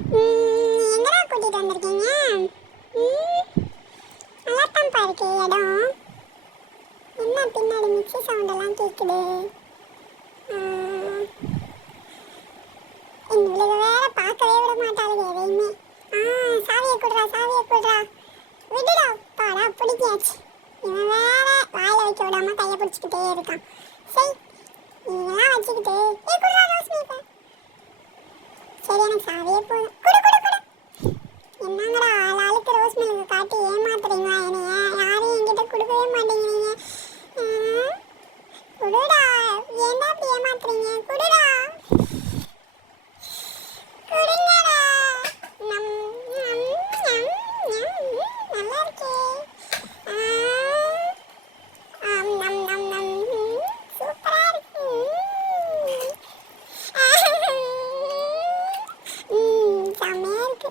எங்கடா கூட்டிட்டு வந்திருக்கீங்க? நல்லா தான்ப்பா இருக்கு இடம். என்ன பின்னாடி மிக்ஸி சவுண்ட் எல்லாம் கேட்குது? இவளுக்கு வேற பார்க்கவே விட மாட்டாளுங்க எதையுமே. சாவியை கொடுறா, சாவியை கொடுறா, விடுடா. பாடா பிடிக்காச்சு. இவன் வேற வாயில வைக்க விடாம கையை பிடிச்சிக்கிட்டே இருக்கான். சரி இதெல்லாம் வச்சுக்கிட்டு கொடுறா ரோஸ்மிக்கு. சரி எனக்கு சாவியே போதும். குடு குடு குடு. என்னங்கடா ஆளுக்கு ரோஸ் மில்க்கு காட்டி ஏமாத்துறீங்களா? என்னைய யாரும் என்கிட்ட கொடுக்கவே மாட்டேங்கிறீங்க. குடுடா, ஏன்டா இப்படி ஏமாத்துறீங்க? குடுடா, குடுங்கடா. நம் நம் நம் நம். நல்லா இருக்கே. நம் நம் நம். சூப்பரா இருக்கு. செம்மையா இருக்கு.